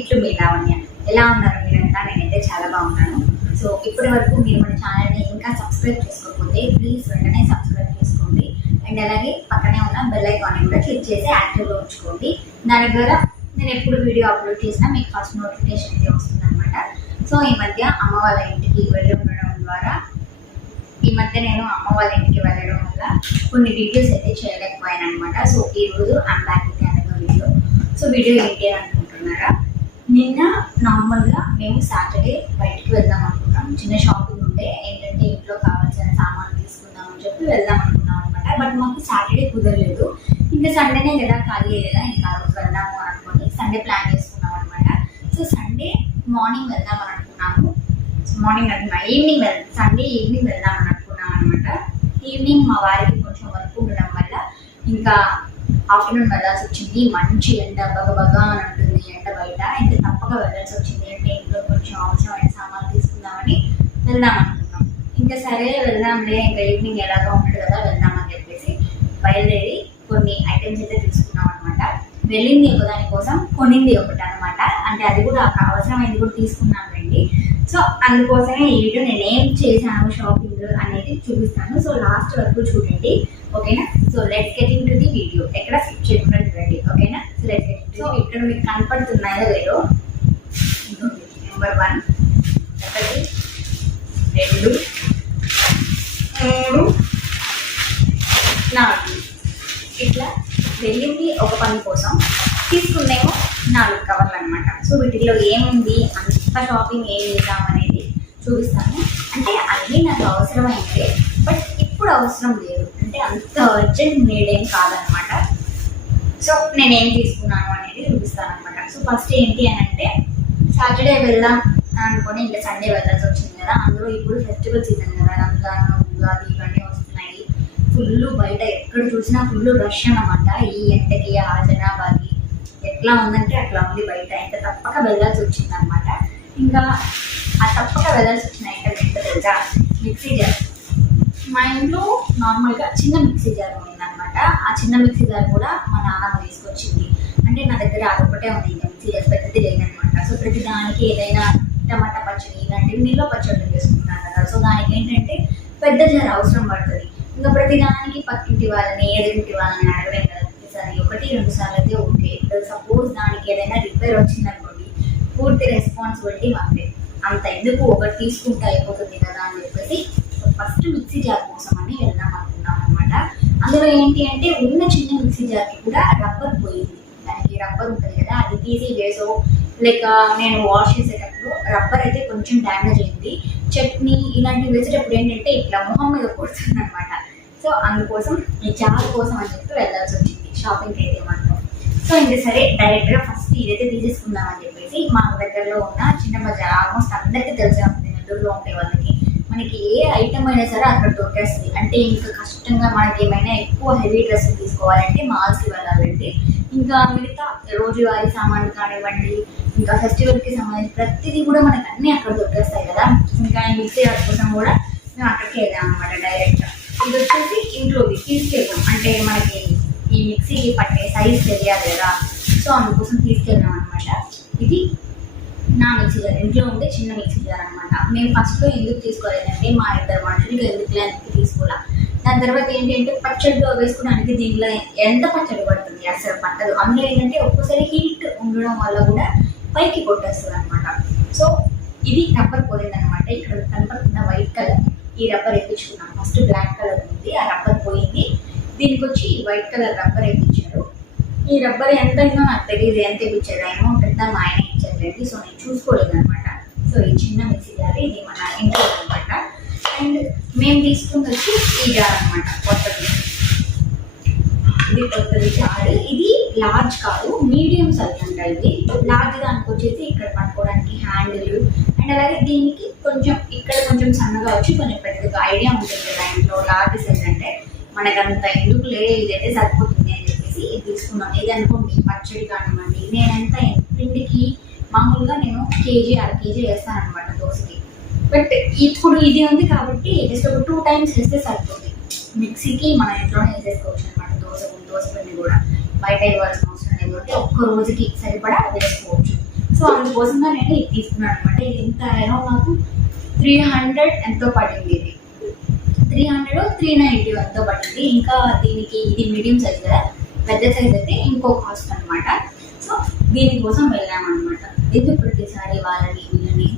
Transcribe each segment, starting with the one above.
ఇట్లు మీ లావణ్య. ఎలా ఉన్నారు మీరంతా? నేనైతే చాలా బాగున్నాను. సో ఇప్పటి వరకు మీరు మన ఛానల్ని ఇంకా సబ్స్క్రైబ్ చేసుకోకపోతే ప్లీజ్ వెంటనే సబ్స్క్రైబ్ చేసుకోండి. అండ్ అలాగే పక్కనే ఉన్న బెల్ ఐకాన్ని కూడా క్లిక్ చేసి యాక్టివ్లో ఉంచుకోండి. దాని ద్వారా నేను ఎప్పుడు వీడియో అప్లోడ్ చేసినా మీకు ఫస్ట్ నోటిఫికేషన్ అయితే వస్తుంది అనమాట. సో ఈ మధ్య అమ్మ వాళ్ళ ఇంటికి వెళ్ళి ఉండడం ద్వారా నేను అమ్మ వాళ్ళ ఇంటికి వెళ్ళడం వల్ల కొన్ని వీడియోస్ అయితే చేయలేకపోయాను అనమాట. సో ఈరోజు I'm back with another video. So video ఏంటి అని అనుకుంటున్నారా? నిన్న నార్మల్గా మేము సాటర్డే బయటికి వెళ్దాం అనుకున్నాం. చిన్న షాపింగ్ ఉంటే ఏంటంటే ఇంట్లో కావాల్సిన సామాన్లు తీసుకుందాం అని చెప్పి వెళ్దాం అనుకున్నాం అనమాట. బట్ మాకు సాటర్డే కుదరలేదు. ఇంకా సండేనే కదా, ఖాళీ కదా, ఇంకా ఆ రోజు వెళ్దాము అని అనుకుని సండే ప్లాన్ చేసుకున్నాం అనమాట. సో సండే మార్నింగ్ వెళ్దాం అని అనుకున్నాము. మార్నింగ్ అనుకున్నా సండే ఈవినింగ్ వెళ్దామని అనుకున్నాం అనమాట. ఈవినింగ్ మా వారికి కొంచెం వర్క్ ఉండడం వల్ల ఇంకా ఆఫ్టర్నూన్ వెళ్ళాల్సి వచ్చింది. మంచి ఎండ బగబగా అని ఉంటుంది ఎండ బయట. ఇంకా తప్పక వెళ్ళాల్సి వచ్చింది. అంటే ఇంట్లో కొంచెం అవసరమైన సామాన్లు తీసుకుందామని వెళ్దాం అనుకున్నాం. ఇంకా సరే వెళ్దాంలే, ఇంకా ఈవినింగ్ ఎలాగో ఉంటుంది కదా వెళ్దామని చెప్పేసి బయలుదేరి కొన్ని ఐటమ్స్ అయితే తీసుకున్నాం అనమాట. వెళ్ళింది ఒకదాని కోసం, కొనింది ఒకటి అనమాట. అంటే అది కూడా అవసరమైంది కూడా తీసుకున్నాం రండి. సో అందుకోసమే ఈ వీడియో నేను ఏం చేశాను షాపింగ్ అనేది చూపిస్తాను. సో లాస్ట్ వరకు చూడండి, ఓకేనా? So let's get in to the video. ఎక్కడ స్కిప్ చేయకుండా చూడండి, ఓకేనా? So let's get in. So ఇక్కడ మీకు కనపడుతున్నాయో లేదో, నెంబర్ 1, 1, 2, 3, 4 ఇట్లా వెళ్ళింది ఒక పని కోసం, తీసుకునేమో 4 కవర్లు అనమాట. సో వీటిలో ఏముంది, అంత షాపింగ్ ఏం చేద్దాం అనేది చూపిస్తాను. అంటే అన్నీ నాకు అవసరమైందే, బట్ ఇప్పుడు అవసరం లేదు. అంటే అంత అర్జెంట్ నీడ్ ఏం కాదనమాట. సో నేనేం తీసుకున్నాను అనేది చూపిస్తాను అనమాట. సో ఫస్ట్ ఏంటి అని అంటే, సాటర్డే వెళ్దాం అనుకొని ఇంకా సండే వెళ్ళాల్సి వచ్చింది కదా. అందులో ఇప్పుడు ఫెస్టివల్ సీజన్ కదా, రంజాన్, ఉగాది ఇవన్నీ వస్తున్నాయి. ఫుల్ బయట ఎక్కడ చూసినా ఫుల్ రష్ అనమాట. ఈ ఎండకి ఆ జనాభాకి ఎట్లా ఉందంటే అట్లా ఉంది బయట. ఇంకా తప్పక వెళ్ళాల్సి వచ్చింది అనమాట. ఇంకా ఆ తప్పక వెళ్ళాల్సి వచ్చిన ఐటమ్ ఏంటో తెలుసా? Mixie jar. మా ఇంట్లో నార్మల్గా చిన్న మిక్సీ జార్ ఉందన్నమాట. ఆ చిన్న మిక్సీ జార్ కూడా మా నాన్నమ్మ తీసుకొచ్చింది. అంటే నా దగ్గర అదొకటే ఉంది, ఇంకా మిక్సీ జార్ పెద్దది లేదనమాట. సో ప్రతి దానికి ఏదైనా టమాటా పచ్చడి ఇలాంటివి నీళ్ళ పచ్చళ్ళు చేసుకుంటాను కదా. సో దానికి ఏంటంటే పెద్ద జార్ అవసరం పడుతుంది. ఇంకా ప్రతి దానికి పక్కింటి వాళ్ళని ఎదురింటి వాళ్ళని అడగలేం కదా. సరే 1-2 సార్లు అయితే ఓకే. సపోజ్ దానికి ఏదైనా రిపేర్ వచ్చిందనుకోండి, పూర్తి రెస్పాన్సిబిలిటీ మాదే. అంత ఎందుకు ఒకటి తీసుకుంటే అయిపోతుంది కదా అని చెప్పేసి ఫస్ట్ మిక్సీ జార్ కోసం అని వెళ్దాం అనుకున్నాం అనమాట. అందులో ఏంటి అంటే ఉన్న చిన్న మిక్సీ జార్కి కూడా రబ్బర్ పోయింది. దానికి రబ్బర్ ఉంటుంది కదా, అది తీసి వేసో లేక నేను వాష్ చేసేటప్పుడు రబ్బర్ అయితే కొంచెం డ్యామేజ్ అయింది. చట్నీ ఇలాంటివి వేసేటప్పుడు ఏంటంటే ఇట్లా మొహం మీద కొడుతుంది అనమాట. సో అందుకోసం ఈ జార్ కోసం అని చెప్పి వెళ్ళాల్సి వచ్చింది షాపింగ్కి అయితే మాత్రం. సో ఇంకా సరే డైరెక్ట్గా ఫస్ట్ ఇదైతే తీసేసుకుందాం అని చెప్పేసి మా దగ్గరలో ఉన్న చిన్న బజార్, ఆల్మోస్ట్ అందరికీ తెలిసే ఉంటుంది నెల్లూరులో ఉండే వాళ్ళకి, మనకి ఏ ఐటమ్ అయినా సరే అక్కడ దొరికేస్తుంది. అంటే ఇంకా కష్టంగా మనకి ఏమైనా ఎక్కువ హెవీ డ్రెస్సులు తీసుకోవాలంటే మాల్స్కి వెళ్ళాలంటే, ఇంకా మిగతా రోజువారీ సామాన్లు కానివ్వండి, ఇంకా ఫెస్టివల్కి సంబంధించి ప్రతిదీ కూడా మనకి అన్నీ అక్కడ దొరికేస్తాయి కదా. ఇంకా ఈ మిక్సీ కోసం కూడా మేము అక్కడికి వెళ్ళాం అనమాట డైరెక్ట్గా. ఇది వచ్చేసి ఇంట్లోకి తీసుకెళ్ళాం. అంటే మనకి ఈ మిక్సీకి పట్టే సైజ్ తెలియాలి కదా. సో అందుకోసం తీసుకెళ్ళాం అనమాట. ఇది నా మిక్సీ జార్, ఇంట్లో ఉంటే చిన్న మిక్సీ జార్ అనమాట. మేము ఫస్ట్లో ఎందుకు తీసుకోలేదంటే మా 2 మనుషులకి ఎందుకులే అందుకు తీసుకోలే. దాని తర్వాత ఏంటంటే పచ్చడిలో వేసుకోవడానికి దీంట్లో ఎంత పచ్చడి పడుతుంది, అసలు పట్టదు. అందులో ఏంటంటే ఒక్కోసారి హీట్ ఉండడం వల్ల కూడా పైకి కొట్టేస్తుంది అనమాట. సో ఇది రబ్బర్ పోయిందనమాట. ఇక్కడ కనపడుతున్న వైట్ కలర్ ఈ రబ్బర్ వేయించుకున్నాం. ఫస్ట్ బ్లాక్ కలర్ ఉంది, ఆ రబ్బర్ పోయింది. దీనికి వచ్చి వైట్ కలర్ రబ్బర్ వేయించారు. ఈ రబ్బర్ ఎంత అయిందో నాకు తెలియదు, ఎంత వేయించారు. అమౌంట్ ఎంత మా ఆయన ఇచ్చారండి. సో నేను చూసుకోలేదు అనమాట. సో ఈ చిన్న మిక్సీ జార్ ఇది మన ఇంట్లో అనమాట. అండ్ మేము తీసుకుని వచ్చి ఈ జార్ అనమాట, కొత్తది. ఇది కొత్తది జార్. ఇది లార్జ్ కాదు, మీడియం సైజ్ అంట. ఇది లార్జ్ దానికి వచ్చేసి ఇక్కడ పట్టుకోవడానికి హ్యాండిల్, అండ్ అలాగే దీనికి కొంచెం ఇక్కడ కొంచెం సన్నగా వచ్చి కొంచెం పెద్దగా ఐడియా ఉంటుంది కదా ఇంట్లో. లార్జ్ సైజ్ అంటే మనకంత ఎందుకులే, ఇదైతే సరిపోతుంది అని చెప్పేసి ఇది తీసుకున్నాను. ఇది అనుకోండి పచ్చడి కానివ్వండి, నేనంతా పిండికి మామూలుగా నేను 1-1.5 కేజీ వేస్తాను అనమాట దోశకి. బట్ ఇప్పుడు ఇది ఉంది కాబట్టి జస్ట్ ఒక 2 టైమ్స్ వేస్తే సరిపోతుంది. మిక్సీకి మన ఇంట్లోనే వేసేసుకోవచ్చు అనమాట. దోశ పిండి కూడా బయట ఇవ్వాల్సిన అవసరం లేకపోతే ఒక్క రోజుకి సరిపడా వేసుకోవచ్చు. సో అందుకోసంగా నేను ఇది తీసుకున్నాను అనమాట. ఇది ఎంత అరౌండ్ నాకు 300 ఎంతో పడింది. ఇది 300 390 ఎంతో పడింది. ఇంకా దీనికి ఇది మీడియం సైజ్ కదా, పెద్ద సైజ్ అయితే ఇంకో కాస్ట్ అనమాట. సో దీనికోసం వెళ్ళామన్నమాట. ఎందుకు ప్రతిసారి వాళ్ళని వీళ్ళని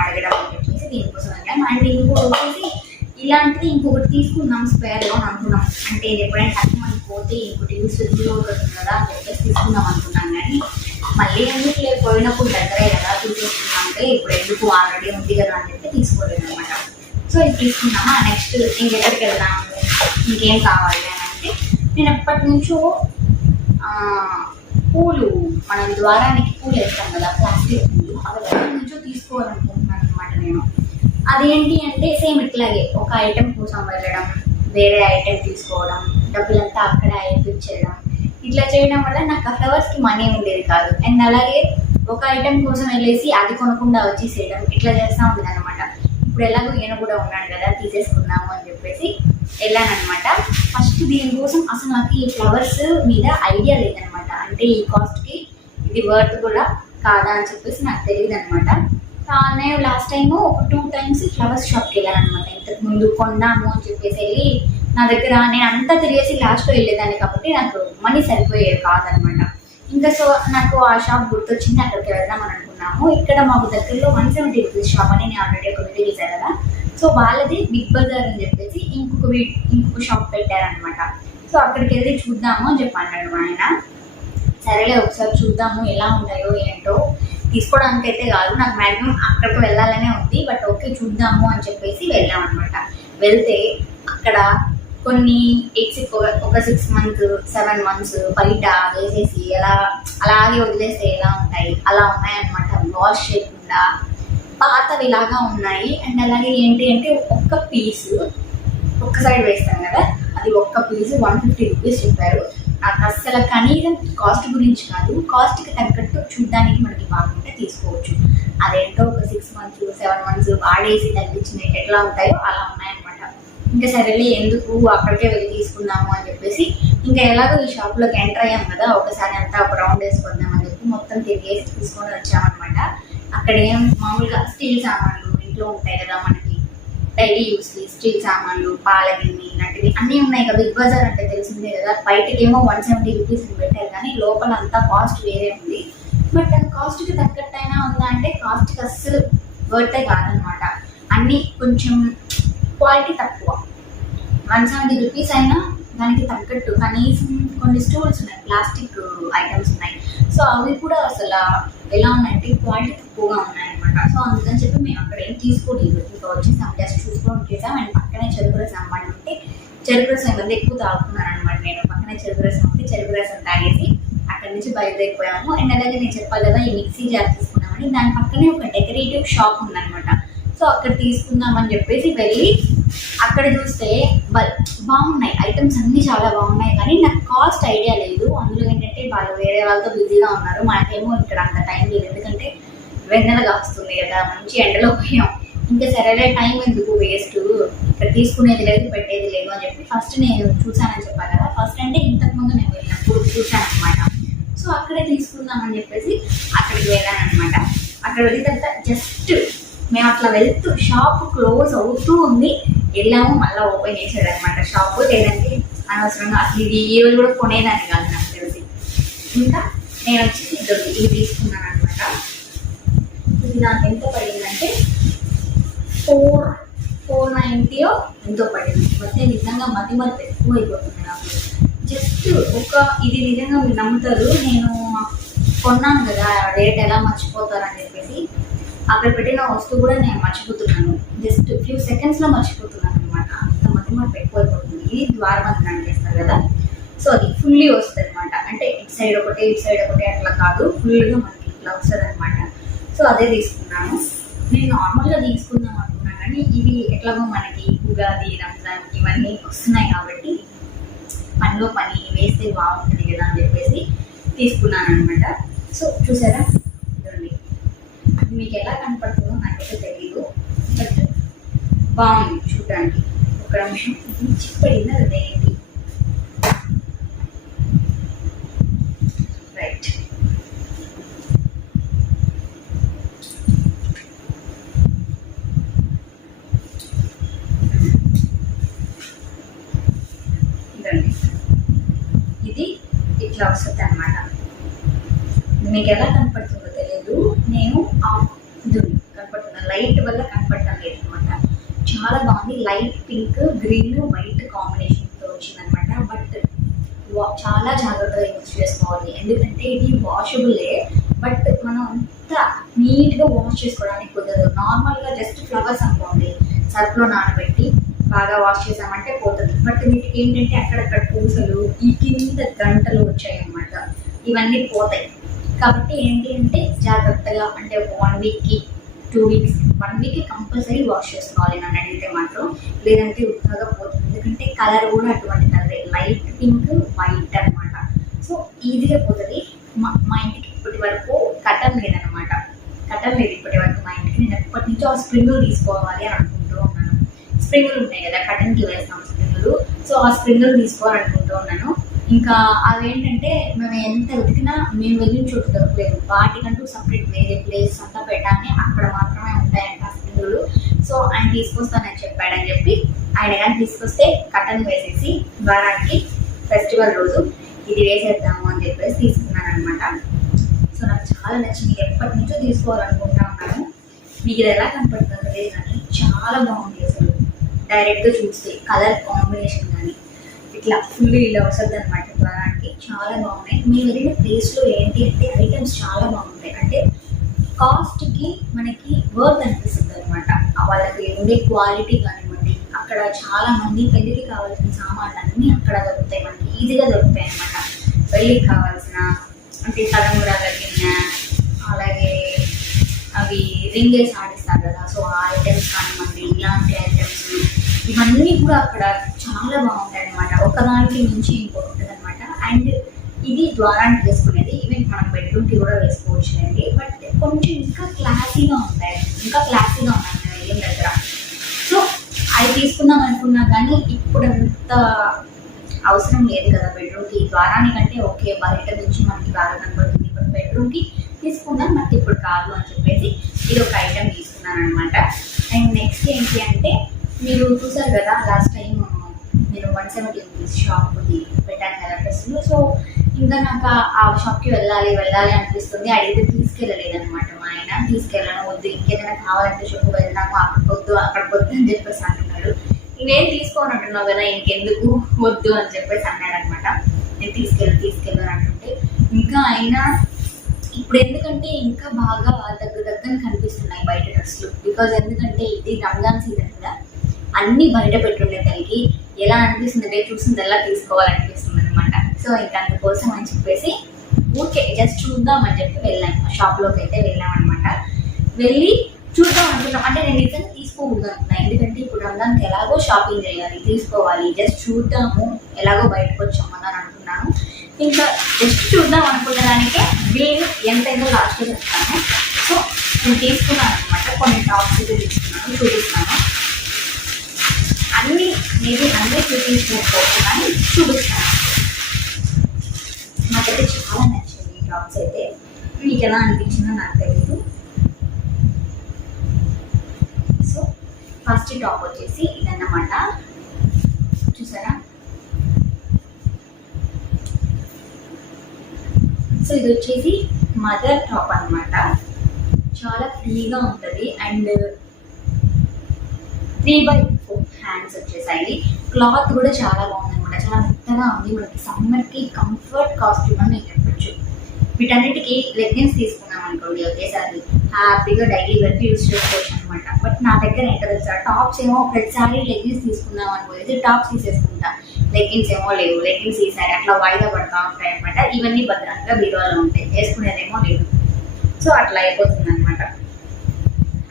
అడగడం అని చెప్పేసి దీనికోసం వెళ్ళాం. అండ్ ఇంకోటి వచ్చేసి ఇలాంటిది ఇంకొకటి తీసుకున్నాం స్పేర్లో అని అనుకున్నాం. అంటే ఇది ఎప్పుడైనా టైం మనకి పోతే ఇంకోటి యూస్ఫుల్గా ఉంటుంది కదా అని చెప్పేసి తీసుకుందాం అనుకున్నాం. కానీ మళ్ళీ ఎందుకు పోయినప్పుడు దగ్గరే కదా తీసేసుకున్నాం, అంటే ఇప్పుడు ఎందుకు ఆల్రెడీ ఉంది కదా అని చెప్పి తీసుకోలేదు అనమాట. సో ఇది తీసుకున్నామా. నెక్స్ట్ ఇంకెక్కడికి వెళ్దాము, ఇంకేం కావాలి అని అంటే నేను ఎప్పటి నుంచో పూలు, మనం ద్వారానికి పూలు వేస్తాం కదా ప్లాస్టిక్ పూలు, అవి ఎప్పటి నుంచో తీసుకోవాలనుకుంటున్నాను అనమాట నేను. అదేంటి అంటే సేమ్ ఇట్లాగే ఒక ఐటెం కోసం వెళ్ళడం, వేరే ఐటెం తీసుకోవడం, డబ్బులంతా అక్కడే అయిపించేయడం, ఇట్లా చేయడం వల్ల నాకు ఆ ఫ్లవర్స్కి మనీ ఉండేది కాదు. అండ్ అలాగే ఒక ఐటెం కోసం వెళ్ళేసి అది కొనకుండా వచ్చేసేయడం, ఇట్లా చేస్తూ ఉండేది అనమాట. ఇప్పుడు ఎలాగో ఈయన కూడా ఉన్నాడు కదా తీసేసుకున్నాము అని చెప్పేసి వెళ్ళానమాట. ఫస్ట్ దీనికోసం అసలు నాకు ఈ ఫ్లవర్స్ మీద ఐడియా లేదనమాట. అంటే ఈ కాస్ట్కి ఇది వర్త్ కూడా కాదా అని చెప్పేసి నాకు తెలియదు అనమాట. నేను లాస్ట్ టైము ఒక 2 times ఫ్లవర్స్ షాప్కి వెళ్ళాను అనమాట. ఇంతకు ముందు కొన్నాము అని చెప్పేసి వెళ్ళి నా దగ్గర నేను అంతా తిరిగేసి లాస్ట్లో వెళ్ళేదాన్ని కాబట్టి నాకు మనీ సరిపోయేది కాదనమాట. ఇంకా సో నాకు ఆ షాప్ గుర్తొచ్చింది, అక్కడికి వెళ్దామని అనుకున్నాము. ఇక్కడ మాకు దగ్గరలో 170 రూపీస్ షాప్ అని నేను ఆల్రెడీ ఒక వీడియో చేశాను కదా. సో వాళ్ళది బిగ్ బజార్ అని చెప్పేసి ఇంకొక షాప్ పెట్టారనమాట. సో అక్కడికి వెళ్ళి చూద్దాము అని చెప్పి అన్నాడు ఆయన. సరేలే ఒకసారి చూద్దాము ఎలా ఉంటాయో ఏంటో, తీసుకోవడానికి అయితే కాదు, నాకు మ్యాక్సిమం అక్కడికి వెళ్ళాలనే ఉంది, బట్ ఓకే చూద్దాము అని చెప్పేసి వెళ్ళామన్నమాట. వెళ్తే అక్కడ కొన్ని ఎగ్స్ ఒక 6 months 7 months బయట వేసేసి అలాగే వదిలేస్తే ఎలా ఉంటాయి అలా ఉన్నాయన్నమాట. వాష్ చేయకుండా పాతవి లాగా ఉన్నాయి. అండ్ అలాగే ఏంటి అంటే ఒక్క పీసు ఒక్క సైడ్ వేస్తాం కదా, అది ఒక్క పీసు 150 రూపీస్ చెప్పారు. నాకు అస్సలు కనీసం కాస్ట్ గురించి కాదు, కాస్ట్కి తగ్గట్టు చూడడానికి మనకి బాగుంటే తీసుకోవచ్చు. అదేంటో ఒక 6 months 7 months వాడేసి తగ్గించినట్టు ఎట్లా ఉంటాయో అలా ఉన్నాయన్నమాట. ఇంకా సరేలే ఎందుకు అక్కడికే వెళ్ళి తీసుకుందాము అని చెప్పేసి ఇంకా ఎలాగో ఈ షాప్లోకి ఎంటర్ అయ్యాం కదా, ఒకసారి అంతా ఒక రౌండ్ వేసుకుందాం అని చెప్పి మొత్తం తిరిగేసి తీసుకొని వచ్చామన్నమాట. అక్కడ ఏం మామూలుగా స్టీల్ సామాన్లు ఇంట్లో ఉంటాయి కదా మనకి డైలీ యూస్కి, స్టీల్ సామాన్లు, పాలగిన్ని ఇలాంటివి అన్నీ ఉన్నాయి కదా. బిగ్ బజార్ అంటే తెలిసిందే కదా, బయటకేమో 170 రూపీస్ అని పెట్టారు కానీ లోపల అంతా కాస్ట్ వేరే ఉంది. బట్ అది కాస్ట్కి తగ్గట్టయినా ఉందా అంటే కాస్ట్కి అస్సలు వర్తే కాదనమాట. అన్నీ కొంచెం క్వాలిటీ తక్కువ. 170 రూపీస్ అయినా దానికి తగ్గట్టు కనీసం కొన్ని స్టూల్స్ ఉన్నాయి, ప్లాస్టిక్ ఐటమ్స్ ఉన్నాయి. సో అవి కూడా అసలు ఎలా ఉన్నాయంటే క్వాలిటీ తక్కువగా ఉన్నాయన్నమాట. సో అందుకని చెప్పి మేము అక్కడ ఏం తీసుకోలేదు, ఇంకా వచ్చేసాం జస్ట్ చూసుకొని చేసాం. అండ్ పక్కనే చెరుకు రసం అమ్మాయి ఉంటే చెరుకు రసం కదా ఎక్కువ తాగుతున్నాను అనమాట నేను. పక్కనే చెరుకు రసం ఉంటే చెరుకు రసం తాగేసి అక్కడి నుంచి బయలుదేరిపోయాము. అండ్ అలాగే నేను చెప్పాలి కదా ఈ మిక్సీ జార్ తీసుకున్నామని, దాని పక్కనే ఒక డెకరేటివ్ షాప్ ఉందన్నమాట. సో అక్కడ తీసుకుందామని చెప్పేసి వెళ్ళి అక్కడ చూస్తే బాగున్నాయి ఐటమ్స్ అన్నీ చాలా బాగున్నాయి, కానీ నాకు కాస్ట్ ఐడియా లేదు. అందులో ఏంటంటే వాళ్ళు వేరే వాళ్ళతో బిజీగా ఉన్నారు, మనకేమో ఇక్కడ అంత టైం లేదు. ఎందుకంటే వెన్నెలగా వస్తుంది కదా, మంచి ఎండలో పోయాం. ఇంకా సరేలే టైం ఎందుకు వేస్ట్, ఇక్కడ తీసుకునేది లేదు పెట్టేది లేదు అని చెప్పి ఫస్ట్ నేను చూసానని చెప్పాను కదా. ఫస్ట్ అంటే ఇంతకుముందు నేను వెళ్ళినప్పుడు చూసాను అనమాట. సో అక్కడే తీసుకుందామని చెప్పేసి అక్కడికి వెళ్ళాను అనమాట. అక్కడ వెళ్ళిన తర్వాత జస్ట్ మేము అట్లా వెళ్తూ షాప్ క్లోజ్ అవుతూ ఉంది, వెళ్ళాము మళ్ళీ ఓపెన్ చేసాడు అనమాట షాపు. లేదంటే అనవసరంగా అసలు ఇది ఈ రోజు కూడా కొనేదాన్ని కాదు నాకు తెలిసి. ఇంకా నేను వచ్చి ఇది తీసుకున్నాను అనమాట. ఇది నాకు ఎంత పడిందంటే 490 ఎంతో పడింది. మధ్య నిజంగా మధ్య ఎక్కువ అయిపోతుంది నాకు. జస్ట్ ఇది నిజంగా మీరు నమ్ముతారు, నేను కొన్నాను కదా రేట్ ఎలా మర్చిపోతారని చెప్పేసి అక్కడ పెట్టిన వస్తువు కూడా నేను మర్చిపోతున్నాను. జస్ట్ ఫ్యూ సెకండ్స్లో మర్చిపోతున్నాను అనమాట. అంత మధ్య ఎక్కువ అయిపోతుంది. ఇది ద్వారబంధన చేస్తారు కదా, సో అది ఫుల్లీ వస్తుంది అనమాట. అంటే ఇటు సైడ్ ఒకటి అట్లా కాదు, ఫుల్గా మనకి ఇట్లా వస్తుంది అనమాట. సో అదే తీసుకున్నాను. నేను నార్మల్గా తీసుకుందాం అనుకున్నాను కానీ ఇవి ఎట్లాగో మనకి ఉగాది రంజాన్ ఇవన్నీ వస్తున్నాయి కాబట్టి పనిలో పని వేస్తే బాగుంటుంది కదా అని చెప్పేసి తీసుకున్నాను అనమాట. సో చూసారా చూడండి, మీకు ఎలా కనపడుతుందో నాకైతే తెలీదు, బట్ బాగుంది చూడడానికి. ఒక నిమిషం చిప్పడింది అదేంటి, రైట్ ఇట్లా వస్తుంది అనమాట. మీకు ఎలా కనపడుతుందో తెలియదు, నేను కనపడుతున్నా లైట్ వల్ల కనపడటం లేదు అనమాట. చాలా బాగుంది, లైట్ పింక్ గ్రీన్ వైట్ కాంబినేషన్తో వచ్చిందనమాట. బట్ చాలా జాగ్రత్తగా యూజ్ చేసుకోవాలి, ఎందుకంటే ఇది వాషబులే, బట్ మనం అంత నీట్గా వాష్ చేసుకోవడానికి కుదరదు. నార్మల్గా జస్ట్ ఫ్లవర్స్ అనుకోండి, సర్ఫ్లో నానబెట్టి బాగా వాష్ చేసామంటే పోతుంది. బట్ వీటికి ఏంటంటే అక్కడక్కడ పూసలు, ఈ కింద గంటలు వచ్చాయన్నమాట, ఇవన్నీ పోతాయి. కాబట్టి ఏంటి అంటే జాగ్రత్తగా, అంటే 1 వీక్కి 2 వీక్స్ 1 వీక్కి కంపల్సరీ వాష్ చేసుకోవాలి నన్ను అడిగితే మాత్రం, లేదంటే ఉత్తగా పోతుంది. ఎందుకంటే కలర్ కూడా అటువంటి కలరే, లైట్ పింక్ వైట్ అనమాట. సో ఈజీగా పోతుంది. మా ఇంటికి ఇప్పటి వరకు కటన్ లేదనమాట, కటన్ లేదు ఇప్పటి వరకు మా ఇంటికి. నేను ఎప్పటి నుంచో ఆ స్ప్రింగులు తీసుకోవాలి అని అనుకుంటూ ఉన్నాను. స్ప్రింగులు ఉంటాయి కదా, కటన్కి వేస్తాం స్ప్రింగులు, సో ఆ స్ప్రింగులు తీసుకోవాలనుకుంటూ ఉన్నాను. ఇంకా అవేంటంటే మేము ఎంత వెతికినా మేము వెళ్ళిన చోటు దొరకలేదు, వాటికంటూ సపరేట్ వేరే ప్లేస్ అంతా పెట్టాలని, అక్కడ మాత్రమే ఉంటాయంట స్ప్రింగులు. సో ఆయన తీసుకొస్తానని చెప్పాడని చెప్పి ఆయన కానీ తీసుకొస్తే కటన్ వేసేసి వారానికి ఫెస్టివల్ రోజు ఇది వేసేద్దాము అని చెప్పేసి తీసుకున్నాను అనమాట. సో నాకు చాలా నచ్చింది, ఎప్పటి నుంచో తీసుకోవాలనుకుంటా ఉన్నాను. మీకు ఇది ఎలా కనపడుతుందో తెలియదు కానీ చాలా బాగుంది అసలు. డైరెక్ట్గా చూస్తే కలర్ కాంబినేషన్ కానీ ఇట్లా ఫుల్ ఇలా వస్తుంది అనమాట ద్వారానికి. చాలా బాగున్నాయి. మేము వెళ్ళిన ప్లేస్లో ఏంటి అంటే ఐటమ్స్ చాలా బాగుంటాయి, అంటే కాస్ట్కి మనకి వర్త్ అనిపిస్తుంది అనమాట. వాళ్ళకి ఉండే క్వాలిటీ కానివ్వండి, అక్కడ చాలా మంది పెళ్ళికి కావాల్సిన సామాన్లు అన్నీ అక్కడ దొరుకుతాయి, మనకి ఈజీగా దొరుకుతాయి అనమాట. పెళ్ళికి కావాల్సిన అంటే తలంబరాల గిన్నె, అలాగే అవి రింగ్ వేసి ఆడిస్తారు కదా, సో ఆ ఐటమ్స్ కానివ్వండి, ఇలాంటి ఐటమ్స్ ఇవన్నీ కూడా అక్కడ చాలా బాగుంటాయి అనమాట. ఒకదానికి మించి ఇంకోటి ఉంటుంది అనమాట. అండ్ ఇది ద్వారానికి వేసుకునేది, ఈవెన్ మనం బెడ్రూమ్కి కూడా వేసుకోవచ్చు అండి. బట్ కొంచెం ఇంకా క్లాసీగా ఉంటాయి, ఉన్నాయి వెళ్ళిన దగ్గర. సో అవి తీసుకుందాం అనుకున్నా కానీ ఇప్పుడు అంత అవసరం లేదు కదా బెడ్రూమ్కి. ద్వారానికంటే ఓకే, బయట నుంచి మనకి బాగా కనబడుతుంది, ఇప్పుడు బెడ్రూమ్కి తీసుకుందాం, నాకు ఇప్పుడు కాదు అని చెప్పేసి ఇది ఒక ఐటమ్ తీసుకున్నాను అనమాట. అండ్ నెక్స్ట్ ఏంటి అంటే, మీరు చూసారు కదా లాస్ట్ టైం నేను 170 రూపీస్ షాప్ది పెట్టాను కదా డ్రెస్సులు. సో ఇంకా నాకు ఆ షాప్కి వెళ్ళాలి అనిపిస్తుంది. అడిగితే తీసుకెళ్ళలేదనమాట మా ఆయన. తీసుకెళ్ళను, వద్దు, ఇంకేదైనా కావాలంటే చెప్పు, వెళ్దాము, అక్కడికి వద్దు అని చెప్పేసి అంటున్నాడు. ఇవేం తీసుకోని అంటున్నావు కదా, ఇంకెందుకు వద్దు అని చెప్పేసి అన్నాడు అనమాట. నేను తీసుకెళ్ళు అని అంటుంటే ఇంకా అయినా ఇప్పుడు ఎందుకంటే ఇంకా బాగా దగ్గర కనిపిస్తున్నాయి బయట డ్రెస్సులు. బికాజ్ ఎందుకంటే ఇది రంజాన్ సీజన్ కదా, అన్నీ బయట పెట్టుండే తనకి ఎలా అనిపిస్తుంది, చూసిందల్లా తీసుకోవాలనిపిస్తుంది అనమాట. సో ఇంకా అందుకోసం అని చెప్పేసి ఊరికే జస్ట్ చూద్దామని చెప్పి వెళ్ళాను, షాప్లోకి అయితే వెళ్ళామన్నమాట. వెళ్ళి చూద్దాం అనుకున్నాం, అంటే నేను నిజంగా తీసుకోకూడదు అనుకున్నాను. ఎందుకంటే ఇప్పుడు రంజాన్కి ఎలాగో షాపింగ్ చేయాలి, తీసుకోవాలి, జస్ట్ చూద్దాము, ఎలాగో బయటకు వచ్చాము అని అనుకున్నాను. ఇంకా జస్ట్ చూద్దాం అనుకున్న దానికే బిల్ ఎంతైందో లాస్ట్లో చెప్తాను. సో నేను తీసుకున్నాను అనమాట, కొన్ని టాప్స్ అయితే తీసుకున్నాను, చూపిస్తాను. అన్నీ చూపించుకోకపోతున్నాను, చూపిస్తాను. నాకైతే చాలా నచ్చింది ఈ టాప్స్ అయితే. మీకు ఎలా అనిపించిందో నాకు తెలియదు. సో ఫస్ట్ టాప్ వచ్చేసి ఇదన్నమాట, చూసారా. సో ఇది వచ్చేసి మదర్ టాప్ అనమాట. చాలా ఫ్రీగా ఉంటుంది అండ్ 3/4 హ్యాండ్స్ వచ్చేసాయి. క్లాత్ కూడా చాలా బాగుంది అనమాట, చాలా మెత్తగా ఉంది. మనకి సమ్మర్కి కంఫర్ట్ కాస్ట్యూమ్ అని నేను చెప్పచ్చు. వీటన్నిటికీ లెగ్గిన్స్ తీసుకున్నాం అనుకోండి ఒకేసారి, హ్యాపీగా డైలీ వేర్కి యూజ్ చేసుకోవచ్చు అనమాట. బట్ నా దగ్గర ఏంటో తెలుసా, టాప్స్ ఏమో ప్రతిసారి లెగ్గిన్స్ తీసుకుందాం అనుకోలేదు, టాప్స్ తీసేసుకుంటా, లెగ్గిన్స్ ఏమో లేవు, లెగ్గిన్స్ ఈసారి అట్లా వాయిదా పడతా ఉంటాయి అనమాట. ఇవన్నీ భద్రంగా బీరువాలో ఉంటాయి, వేసుకునేదేమో లేదు. సో అట్లా అయిపోతుంది అనమాట.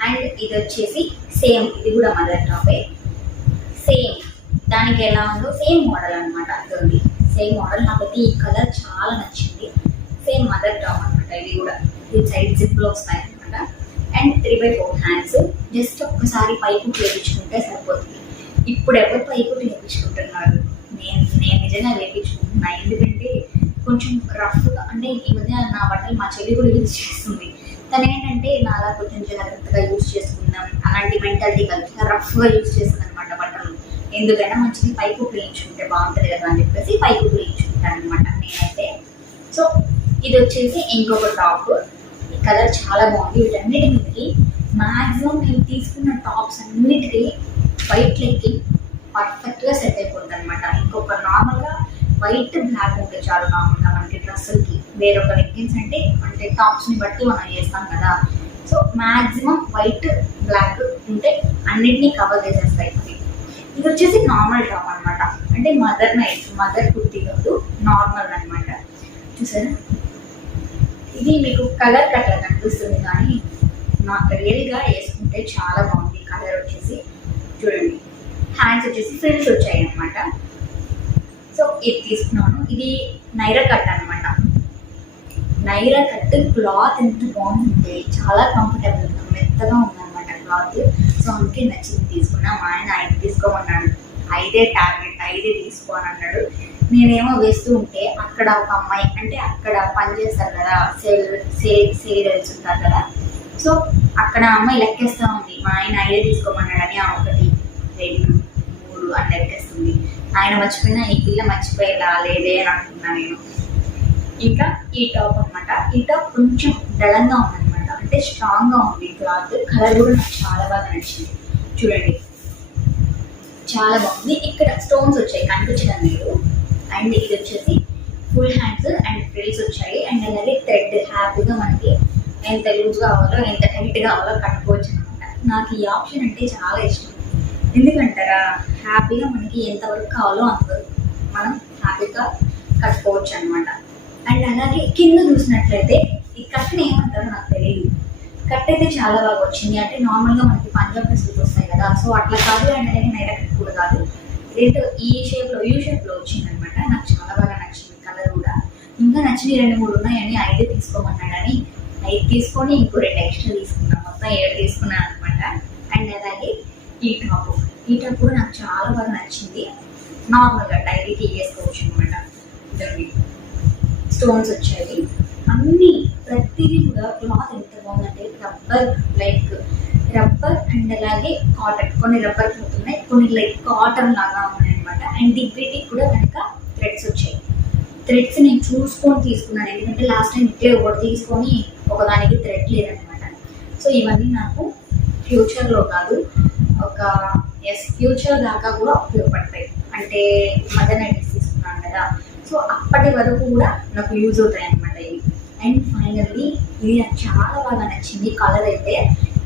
అండ్ ఇది వచ్చేసి సేమ్, ఇది కూడా మదర్ టాపే, సేమ్ దానికి ఎలా ఉందో సేమ్ మోడల్ అనమాట. అది సేమ్ మోడల్. నాకైతే ఈ కలర్ చాలా నచ్చింది. సేమ్ మదర్ టాప్ అనమాట. ఇది కూడా ఇది సైడ్ జిప్లో వస్తాయి అనమాట. And 3/4 hands. జస్ట్ ఒక్కసారి పైపు వేయించుకుంటే సరిపోతుంది. ఇప్పుడు ఎవరు పైపు వేయించుకుంటున్నారు? నేను నిజంగా వేయించుకుంటున్నా, ఎందుకంటే కొంచెం రఫ్గా, అంటే ఈ మధ్య నా బట్టలు మా చెల్లి కూడా యూజ్ చేస్తుంది. తను ఏంటంటే నాలా కొంచెం జాగ్రత్తగా యూజ్ చేసుకుందాం అలాంటి మెంటాలిటీ కలిసి రఫ్గా యూజ్ చేస్తుంది అనమాట బట్టలు. ఎందుకైనా మంచిది పైపు వేయించుకుంటే బాగుంటుంది కదా అని చెప్పేసి పైపు వేయించుకుంటాను అనమాట నేనైతే. సో ఇది వచ్చేసి ఇంకొక టాప్. ఈ కలర్ చాలా బాగుంది. వీటన్నిటి మీదకి మ్యాక్సిమం నేను తీసుకున్న టాప్స్ అన్నిటికీ వైట్ లెగ్గింగ్ పర్ఫెక్ట్గా సెట్ అయిపోతుంది అనమాట. ఇంకొక నార్మల్గా వైట్ బ్లాక్ ఉంటే చాలు నార్మల్గా మనకి డ్రెస్సులకి. వేరొక లెగ్గిన్స్ అంటే టాప్స్ని బట్టి మనం చేస్తాం కదా. సో మ్యాక్సిమం వైట్ బ్లాక్ ఉంటే అన్నిటినీ కవర్ చేసేస్తాయి. ఇది వచ్చేసి నార్మల్ టాప్ అనమాట. అంటే మదర్ కుర్తీ కాదు, నార్మల్ అనమాట. చూసారా, ఇది మీకు కలర్ కట్లా కనిపిస్తుంది కానీ రియల్గా వేసుకుంటే చాలా బాగుంది. కలర్ వచ్చేసి చూడండి, హ్యాండ్స్ వచ్చేసి ఫ్రిల్స్ వచ్చాయి అనమాట. సో ఇది తీసుకున్నాను. ఇది నైరా కట్ అనమాట. నైరా కట్ క్లాత్ ఎంత బాగుంది, చాలా కంఫర్టబుల్గా మెత్తగా ఉందన్నమాట క్లాత్. సో అందుకే నచ్చింది తీసుకున్నా. మా ఆయన 5 తీసుకోమన్నాడు. 5 టార్గెట్, 5 తీసుకో అని అన్నాడు. నేనేమో వేస్తూ ఉంటే అక్కడ ఒక అమ్మాయి, అంటే అక్కడ పని చేస్తారు కదా, సేల్స్ ఉంటారు కదా. సో అక్కడ అమ్మాయి లెక్కేస్తూ ఉంది. మా ఆయన 5 తీసుకోమన్నాడని 1 2 3 అని లెక్కేస్తుంది. ఆయన మర్చిపోయినా ఈ పిల్ల మర్చిపోయేలా లేదే అని అనుకున్నా నేను. ఇంకా ఈ టాప్ అనమాట. ఈ టాప్ కొంచెం దళంగా ఉందన్నమాట, అంటే స్ట్రాంగ్గా ఉంది క్లాత్. కలర్ కూడా నాకు చాలా బాగా నచ్చింది. చూడండి, చాలా బాగుంది. ఇక్కడ స్టోన్స్ వచ్చాయి, కనిపించడం లేదు. అండ్ ఇది వచ్చేసి ఫుల్ హ్యాండ్స్ అండ్ ఫ్రిల్స్ వచ్చాయి. అండ్ అలాగే థ్రెడ్ హ్యాపీగా మనకి ఎంత లూజ్ కావాలో ఎంత టైట్ కావాలో కట్టుకోవచ్చు అనమాట. నాకు ఈ ఆప్షన్ అంటే చాలా ఇష్టం. ఎందుకంటారా, హ్యాపీగా మనకి ఎంతవరకు కావాలో అంతవరకు మనం హ్యాపీగా కట్టుకోవచ్చు అనమాట. అండ్ అలాగే కింద చూసినట్లయితే ఈ కట్ని ఏమంటారో నాకు తెలియదు. కట్ అయితే చాలా బాగా వచ్చింది. అంటే నార్మల్గా మనకి పంజాబ్ డ్రెస్సులు వస్తాయి కదా, సో అట్లా కాదు. అండ్ అలాగే నైరా కట్ కూడా కాదు, ఇదేంటో ఈ షేప్లో యూ షేప్లో వచ్చిందనమాట. నాకు చాలా బాగా నచ్చింది కలర్ కూడా. ఇంకా నచ్చింది 2 3 ఉన్నాయని 5 తీసుకోమన్నాడని 5 తీసుకొని ఇంకో 2 ఎక్స్ట్రా తీసుకున్నాను. మొత్తం 7 తీసుకున్నాను అనమాట. అండ్ అలాగే ఈ టాప్ కూడా నాకు చాలా బాగా నచ్చింది. నార్మల్గా డైలీకి వేసుకోవచ్చు అనమాట. స్టోన్స్ వచ్చాయి అన్నీ, ప్రతిదీ కూడా. క్లాత్ ఎంత బాగుందంటే రబ్బర్ అండ్ అలాగే కాటన్. కొన్ని రబ్బర్ క్లాత్ ఉన్నాయి, కొన్ని లైక్ కాటన్ లాగా ఉన్నాయి అనమాట. అండ్ వీటికి కూడా కనుక థ్రెడ్స్ వచ్చాయి. థ్రెడ్స్ నేను చూసుకొని తీసుకున్నాను, ఎందుకంటే లాస్ట్ టైం ఇట్లే ఒకటి తీసుకొని ఒకదానికి థ్రెడ్ లేదనమాట. సో ఇవన్నీ నాకు ఫ్యూచర్లో కాదు, ఫ్యూచర్ దాకా కూడా ఉపయోగపడతాయి. అంటే మదర్ నైటీస్ తీసుకున్నాను కదా, సో అప్పటి వరకు కూడా నాకు యూజ్ అవుతాయి అనమాట ఇవి. అండ్ ఫైనల్లీ ఇది నాకు చాలా బాగా నచ్చింది. కలర్ అయితే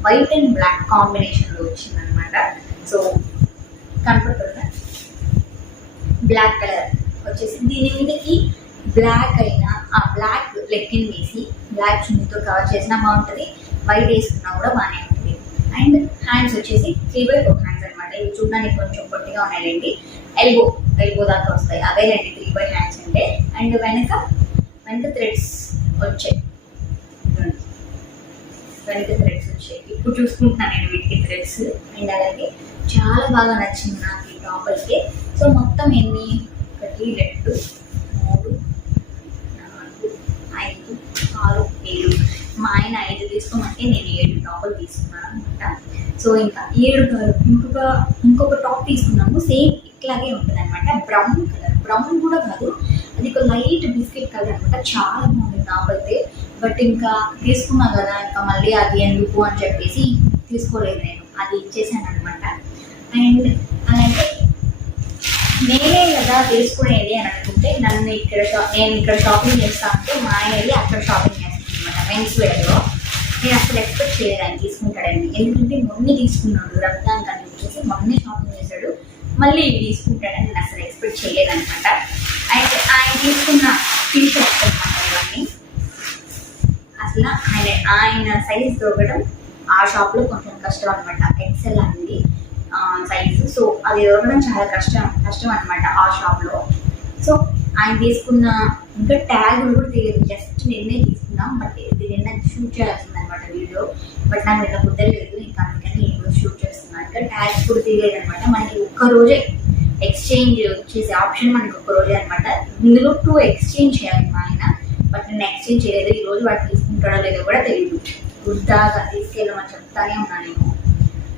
వైట్ అండ్ బ్లాక్ కాంబినేషన్లో వచ్చింది అనమాట. సో కనపడుతుందా, బ్లాక్ కలర్ వచ్చేసి దీని మీదకి బ్లాక్ అయినా ఆ బ్లాక్ లెగ్గిన్ వేసి బ్లాక్ చున్నీతో కవర్ చేసినా బాగుంటుంది, వైట్ వేసుకున్నా కూడా బాగానే ఉంటుంది. అండ్ హ్యాండ్స్ వచ్చేసి 3/4 హ్యాండ్స్ అనమాట. ఇవి చూడడానికి కొంచెం పొట్టిగా ఉన్నాయండి, ఎల్బో దాకా వస్తాయి, అవేలేండి 3/4 హ్యాండ్స్ అంటే. అండ్ వెనక థ్రెడ్స్ వచ్చాయి, ఇప్పుడు చూసుకుంటున్నాను నేను వీటికి థ్రెడ్స్. అండ్ అలాగే చాలా బాగా నచ్చింది నాకు ఈ టాప్ అయితే. సో మొత్తం ఎన్ని, 1 2 3 4 5 6 7, మా ఆయన 5 తీసుకోమంటే నేను 7 టాపులు తీసుకున్నాను అనమాట. సో ఇంకా 7 ఇంకొక టాప్ తీసుకున్నాము, సేమ్ ఇట్లాగే ఉంటుంది అనమాట. బ్రౌన్ కూడా కాదు, అది ఒక లైట్ బిస్కెట్ కలర్ అనమాట. చాలా బాగుంది టాప్ అయితే. బట్ ఇంకా తీసుకున్నా కదా, ఇంకా మళ్ళీ అది ఎందుకు అని చెప్పేసి తీసుకోలేదు నేను, అది ఇచ్చేసాను అనమాట. అండ్ అలాగే నేనే కదా తీసుకునేది అని అనుకుంటే నేను ఇక్కడ షాపింగ్ చేస్తా అంటే మా ఆయన వెళ్ళి అక్కడ షాపింగ్ చేస్తాను అనమాట. మెన్స్ వేర్లో నేను అసలు ఎక్స్పెక్ట్ చేయలేదు ఆయన తీసుకుంటాడని. ఎందుకంటే మొన్న తీసుకున్నాడు, రంజాన్ కానీ వచ్చేసి మొన్నే షాపింగ్ చేశాడు, మళ్ళీ ఇవి తీసుకుంటాడని నేను అసలు ఎక్స్పెక్ట్ చేయలేదనమాట. అయితే ఆయన తీసుకున్న టీషర్ట్స్ అనమాట ఇవన్నీ. అసలు ఆయన సైజ్ దొరకడం ఆ షాప్లో కొంచెం కష్టం అనమాట. ఎక్సెల్ అనేది సైజు, సో అది దొరకడం చాలా కష్టం అనమాట ఆ షాప్లో. సో ఆయన తీసుకున్న ఇంకా ట్యాగులు కూడా తెలియదు, జస్ట్ నిన్నే తీసుకున్నాం. బట్ ఇది నిన్న షూట్ చేయాల్సింది అనమాట వీడియో, బట్ నాకు నిన్న కుదరలేదు, ఇంకా అందుకని ఇప్పుడు షూట్ చేస్తున్నాను. ఇంకా ట్యాగ్స్ కూడా తెలియదు అనమాట. మనకి ఒక్కరోజే ఎక్స్చేంజ్ చేసే ఆప్షన్ మనకి ఒక్కరోజే అనమాట. ఇందులో 2 ఎక్స్చేంజ్ చేయాలి మా ఆయన, బట్ నేను ఎక్స్చేంజ్ చేయలేదు. ఈరోజు వాడు తీసుకుంటాడో లేదో కూడా తెలియదు, వృద్ధాగా తీసుకెళ్ళమని చెప్తానే ఉన్నాను నేను.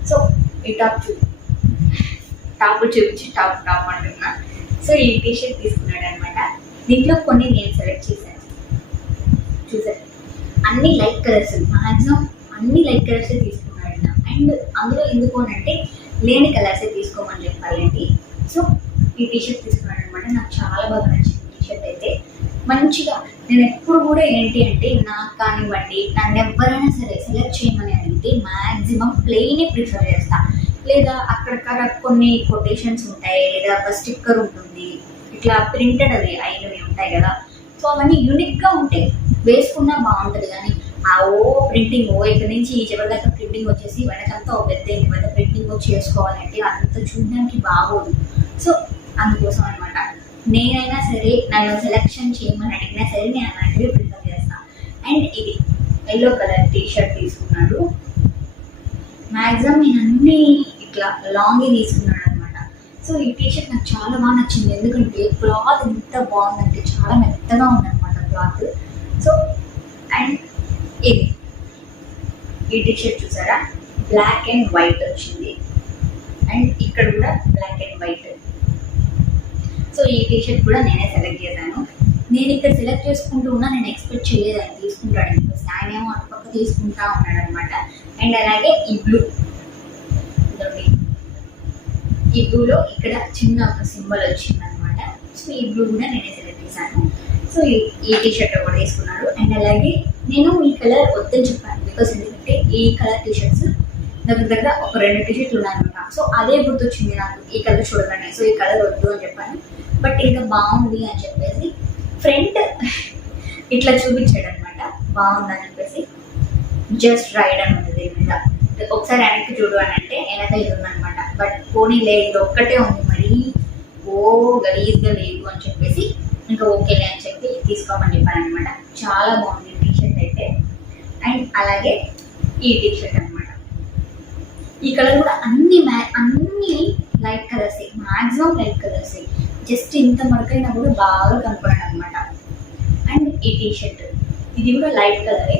సో ఈ టాప్ చూపించి టాప్ అంటున్నా. సో ఈ టీషర్ట్ తీసుకున్నాడు అనమాట. దీంట్లో కొన్ని నేను సెలెక్ట్ చేశాను. చూసారు అన్ని లైట్ కలర్స్, మ్యాక్సిమం అన్ని లైట్ కలర్స్ తీసుకున్నాడు. అండ్ అందులో ఎందుకు అని అంటే లేని కలర్సే తీసుకోమని చెప్పాలండి. సో ఈ టీషర్ట్ తీసుకున్నాడు అనమాట. నాకు చాలా బాగా నచ్చింది టీషర్ట్ అయితే. మంచిగా నేను ఎప్పుడు కూడా ఏంటి అంటే నాకు కానివ్వండి, నన్ను ఎవరైనా సరే సెలెక్ట్ చేయమని అడిగితే మ్యాక్సిమం ప్లెయినే ప్రిఫర్ చేస్తా. లేదా అక్కడక్కడ కొన్ని కొటేషన్స్ ఉంటాయి, లేదా ఒక స్టిక్కర్ ఉంటుంది, ఇట్లా ప్రింటెడ్ అవి అయినవి ఉంటాయి కదా. సో అవన్నీ యూనిక్గా ఉంటాయి, వేసుకున్నా బాగుంటుంది. కానీ ఆ ప్రింటింగ్ ఇక్కడ నుంచి ఈ చివరి దాకా ప్రింటింగ్ వచ్చేసి వెనకంతా ఒక పెద్ద పెద్ద ప్రింటింగ్ వచ్చి చేసుకోవాలంటే అంత చూడడానికి బాగోదు. సో అందుకోసం అనమాట నేనైనా సరే నన్ను సెలెక్షన్ చేయమని అడిగినా సరే నేను అలాంటివి ప్రిఫర్ చేస్తాను. అండ్ ఇది ఎల్లో కలర్ టీ షర్ట్ తీసుకున్నాడు. మ్యాక్సిమం నేను అన్నీ ఇట్లా లాంగే తీసుకున్నాడు అనమాట. సో ఈ టీ షర్ట్ నాకు చాలా బాగా నచ్చింది, ఎందుకంటే క్లాత్ ఎంత బాగుందంటే చాలా మెత్తగా ఉందన్నమాట క్లాత్. సో అండ్ ఇది ఈ టీ షర్ట్ చూసారా, బ్లాక్ అండ్ వైట్ వచ్చింది. అండ్ ఇక్కడ కూడా బ్లాక్ అండ్ వైట్. సో ఈ టీ షర్ట్ కూడా నేనే సెలెక్ట్ చేశాను. నేను ఇక్కడ సెలెక్ట్ చేసుకుంటూ ఉన్నా, నేను ఎక్స్పెక్ట్ చేయలేదు ఆయన తీసుకుంటాడు చెప్పేసి. ఆయన ఏమో అటుపక్క తీసుకుంటా ఉన్నాడు అనమాట. అండ్ అలాగే ఈ బ్లూ, ఈ బ్లూలో ఇక్కడ చిన్న ఒక సింబల్ వచ్చిందనమాట. సో ఈ బ్లూ కూడా నేనే సెలెక్ట్ చేశాను. సో ఈ టీ షర్ట్ ఒకటి తీసుకున్నాడు. అండ్ అలాగే నేను ఈ కలర్ వద్దని చెప్పాను, బికాస్ ఎందుకంటే ఈ కలర్ టీ షర్ట్స్ దగ్గర ఒక 2 టీ షర్ట్లు ఉన్నాయన్నమాట. సో అదే గుర్తొచ్చింది నాకు ఈ కలర్ చూడగానే. సో ఈ కలర్ వద్దు అని చెప్పాను, బట్ ఇంకా బాగుంది అని చెప్పేసి ఫ్రంట్ ఇట్లా చూపించాడు అనమాట. బాగుందని చెప్పేసి జస్ట్ రైడ్ అని ఉంది దీని మీద. ఒకసారి వెనక్కి చూడు అని అంటే వెనక ఇది ఉందనమాట. బట్ పోనీలే ఇది ఒక్కటే ఉంది, మరీ గలీజ్గా లేదు అని చెప్పేసి ఇంకా ఓకేలే అని చెప్పి తీసుకోమని చెప్పాను అనమాట. చాలా బాగుంది టీ షర్ట్ అయితే. అండ్ అలాగే ఈ టీ షర్ట్ అనమాట. ఈ కలర్ కూడా అన్ని లైట్ కలర్సే, మ్యాక్సిమం లైట్ కలర్సే. జస్ట్ ఇంత మరకైనా కూడా బాగా కనపడాడు అనమాట. అండ్ ఈ టీ షర్ట్ ఇది కూడా లైట్ కలరే.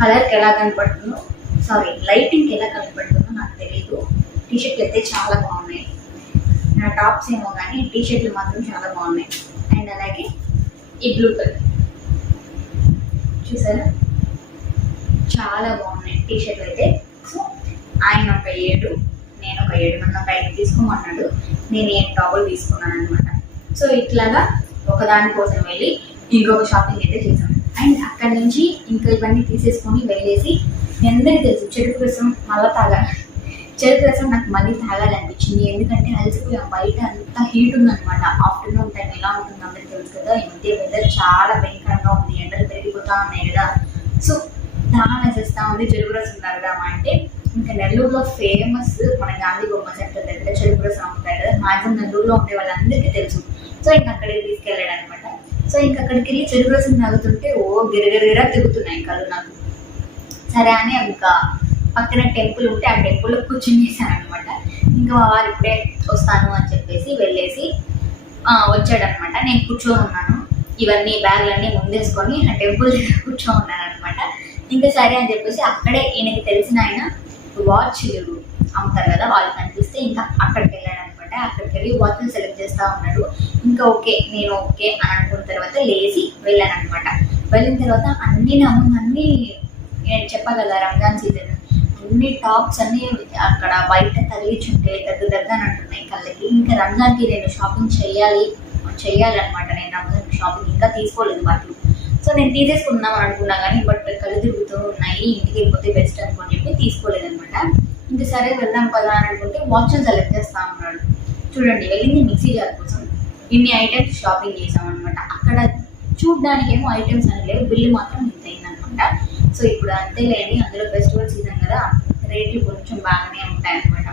కలర్కి ఎలా కనపడుతుందో, సారీ లైటింగ్కి ఎలా కనపడుతుందో నాకు తెలియదు. టీ షర్ట్లు అయితే చాలా బాగున్నాయి. నా టాప్స్ ఏమో కానీ టీ షర్ట్లు మాత్రం చాలా బాగున్నాయి. అండ్ అలాగే ఈ బ్లూ కలర్ చూసారా, చాలా బాగున్నాయి టీ షర్ట్లు అయితే. సో ఆయన ఒక 7, నేను ఒక 7, నన్ను ఒక 5 తీసుకోమన్నాడు. నేను 8 టాపులు తీసుకున్నాను అనమాట. సో ఇట్లాగా ఒకదాని కోసం వెళ్ళి ఇంకొక షాపింగ్ అయితే చేశాను. అండ్ అక్కడి నుంచి ఇంకా ఇవన్నీ తీసేసుకొని వెళ్ళేసి, అందరికీ తెలుసు చెరుకు రసం మళ్ళీ తాగాలి. చెరుకు రసం నాకు మళ్ళీ తాగాలనిపించింది, ఎందుకంటే అలసిపోయాం. బయట అంత హీట్ ఉందనమాట. ఆఫ్టర్నూన్ టైం ఎలా ఉంటుంది అందరికీ తెలుసు కదా. ఈ మధ్య వెదర్ చాలా భయంకరంగా ఉంది, ఎండలు పెరిగిపోతూ ఉన్నాయి కదా. సో దాని చేస్తూ ఉంది. చెరుకు రసం తాగదామా అంటే ఇంకా నెల్లూరులో ఫేమస్ మన గాంధీ బొమ్మ సెంటర్ దగ్గర చెరుకు రసం ఉంటాయి కదా. మ్యాక్సిమం నెల్లూరులో ఉండే వాళ్ళందరికీ తెలుసు. సో ఇంకా అక్కడికి తీసుకెళ్ళాడు అనమాట. సో ఇంకా అక్కడికి వెళ్ళి చెరుకు రసం తాగుతుంటే గిరగిరగిరా తిరుగుతున్నాయి కళ్ళు నాకు. సరే అని ఇంకా పక్కన టెంపుల్ ఉంటే ఆ టెంపుల్లో కూర్చునేసాను అనమాట. ఇంకా మా వారు ఇప్పుడే వస్తాను అని చెప్పేసి వెళ్ళేసి వచ్చాడనమాట. నేను కూర్చొని ఉన్నాను, ఇవన్నీ బ్యాగులన్నీ ముందేసుకొని ఆ టెంపుల్ దగ్గర కూర్చొని ఉన్నాను అనమాట. ఇంకా సరే అని చెప్పేసి అక్కడే ఈయనకి తెలిసిన ఆయన వాచ్ అమ్ముతారు కదా, వాళ్ళు కనిపిస్తే ఇంకా అక్కడికి వెళ్ళాడు అనమాట. అక్కడికి వెళ్ళి వాచ్లు సెలెక్ట్ చేస్తూ ఉన్నాడు. ఇంకా ఓకే నేను ఓకే అని అనుకున్న తర్వాత లేచి వెళ్ళాను అనమాట. వెళ్ళిన తర్వాత అన్నీ నేను చెప్పా కదా రంజాన్ సీజన్, అన్ని టాప్స్ అన్నీ అక్కడ బయట తగిలిచుంటే దగ్గర అని అంటున్నాయి కళ్ళకి. ఇంకా రంజాన్కి నేను షాపింగ్ చేయాలన్నమాట. నేను రంజాన్ షాపింగ్ ఇంకా తీసుకోలేదు బట్టలు. సో నేను తీసేసుకుందాం అనుకున్నా కానీ బట్ కళ్ళు తిరుగుతూ ఉన్నాయి, ఇంటికి వెళ్ళిపోతే బెస్ట్ అనుకుని చెప్పి తీసుకోలేదనమాట. ఇంకా సరే వెళ్దాం కదా అని అనుకుంటే వాచ్లు సెలెక్ట్ చేస్తా ఉన్నాడు. చూడండి వెళ్ళింది మిక్సీ జార్ కోసం. ఇన్ని ఐటమ్స్ షాపింగ్ చేసామన్నమాట. అక్కడ చూడడానికి ఏమో ఐటమ్స్ అని లేవు, బిల్లు మాత్రం ఇంత అయిందనమాట. సో ఇప్పుడు అంతేలేండి, అందులో ఫెస్టివల్ సీజన్ కదా, రేట్లు కొంచెం బాగానే ఉంటాయన్నమాట.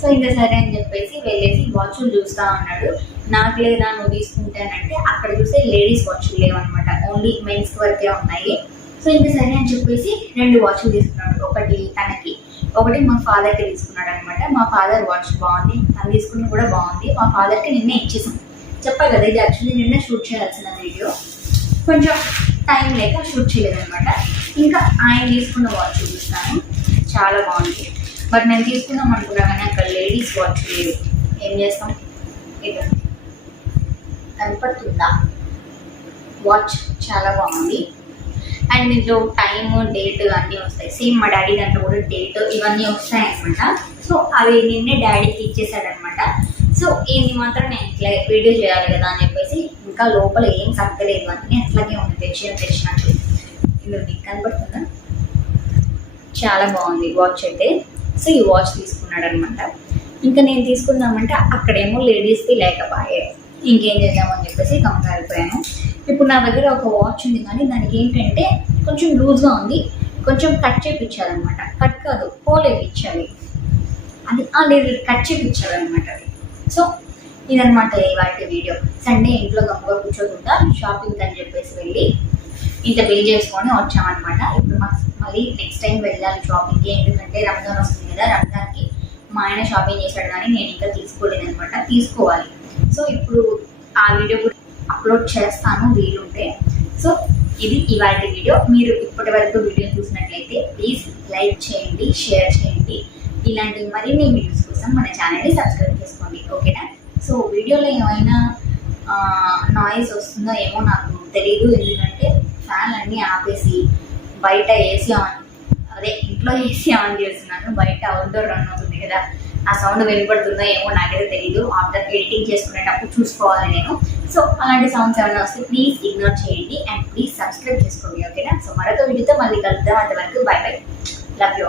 సో ఇంకా సరే అని చెప్పేసి వెళ్ళేసి వాచ్లు చూస్తూ ఉన్నాడు. నాకు లేదా నువ్వు తీసుకుంటానంటే అక్కడ చూస్తే లేడీస్ వాచ్లు లేవన్నమాట, ఓన్లీ మెన్స్ వరకే ఉన్నాయి. సో ఇంకా సరే అని చెప్పేసి 2 వాచ్లు తీసుకున్నాడు. ఒకటి తనకి, ఒకటి మా ఫాదర్కి తీసుకున్నాడు అనమాట. మా ఫాదర్ వాచ్ బాగుంది, తను తీసుకున్న కూడా బాగుంది. మా ఫాదర్కి నిన్నే ఇచ్చేసాం. చెప్పాలి కదా, ఇది యాక్చువల్లీ నిన్నే షూట్ చేయాల్సిన వీడియో, కొంచెం టైం లేక షూట్ చేయలేదన్నమాట. ఇంకా ఆయన తీసుకున్న వాచ్ చూస్తాను, చాలా బాగుంది. బట్ నేను తీసుకుందాం అనుకున్నా కానీ అక్కడ లేడీస్ వాచ్ లేదు. ఏం చేస్తాం, ఇది కనపడుతుందా వాచ్, చాలా బాగుంది. అండ్ దీంట్లో టైమ్ డేట్ అన్నీ వస్తాయి. సేమ్ మా డాడీ దాంట్లో కూడా డేట్ ఇవన్నీ వస్తాయి అనమాట. సో అవి నిన్నే డాడీకి ఇచ్చేసాడనమాట. సో ఇది మాత్రం నేను ఇట్లా వీడియో చేయాలి కదా అని చెప్పేసి ఇంకా లోపల ఏం సర్దలేదు అని అట్లాగే ఉంది తెచ్చినట్టు. ఇందులో మీకు కనపడుతుందా, చాలా బాగుంది వాచ్ అయితే. సో ఈ వాచ్ తీసుకున్నాడు అనమాట. ఇంకా నేను తీసుకుందామంటే అక్కడేమో లేడీస్ది లేకపోయే, ఇంకేం చేద్దామని చెప్పేసి కంగారు అయిపోయాను. ఇప్పుడు నా దగ్గర ఒక వాచ్ ఉంది కానీ దానికి ఏంటంటే కొంచెం లూజ్గా ఉంది, కొంచెం కట్ చేయించాలన్నమాట. కట్ కాదు, హోల్ వేయించాలి. అది లేదు, కట్ చేయించాలన్నమాట అది. సో ఇదనమాట వాటి వీడియో. సండే ఇంట్లో గమ్ముగా కూర్చోకుండా షాపింగ్ అని చెప్పేసి వెళ్ళి ఇంత బిల్ చేసుకొని వచ్చామన్నమాట. ఇప్పుడు మాకు మళ్ళీ నెక్స్ట్ టైం వెళ్ళాలి షాపింగ్కి, ఎందుకంటే రంజాన్ వస్తుంది కదా. రంజాన్కి మా ఆయన షాపింగ్ చేశాడు కానీ నేను ఇంకా తీసుకోలేదనమాట, తీసుకోవాలి. సో ఇప్పుడు ఆ వీడియో కూడా అప్లోడ్ చేస్తాను వీలుంటే. సో ఇది ఇవాళ వీడియో. మీరు ఇప్పటి వరకు వీడియో చూసినట్లయితే ప్లీజ్ లైక్ చేయండి, షేర్ చేయండి. ఇలాంటి మరిన్ని వీడియోస్ కోసం మన ఛానల్ని సబ్స్క్రైబ్ చేసుకోండి, ఓకేనా. సో వీడియోలో ఏమైనా నాయిస్ వస్తుందో ఏమో నాకు తెలియదు, ఎందుకంటే ఫ్యాన్ అన్నీ ఆపేసి బయట ఏసీ ఆన్, అదే ఇంట్లో ఏసీ ఆన్ చేస్తున్నాను. బయట అవుట్డోర్ రన్ అవుతుంది కదా, ఆ సౌండ్ వినపడుతుందో ఏమో నాకైతే తెలీదు. ఆఫ్టర్ ఎడిటింగ్ చేసుకునేటప్పుడు చూసుకోవాలి నేను. సో అలాంటి సౌండ్స్ ఏమైనా వస్తే ప్లీజ్ ఇగ్నోర్ చేయండి అండ్ ప్లీజ్ సబ్స్క్రైబ్ చేసుకోండి, ఓకేనా. సో మరొక వీడియోతో మళ్ళీ కలుద్దాం. అంతవరకు బై బై, లవ్ యూ.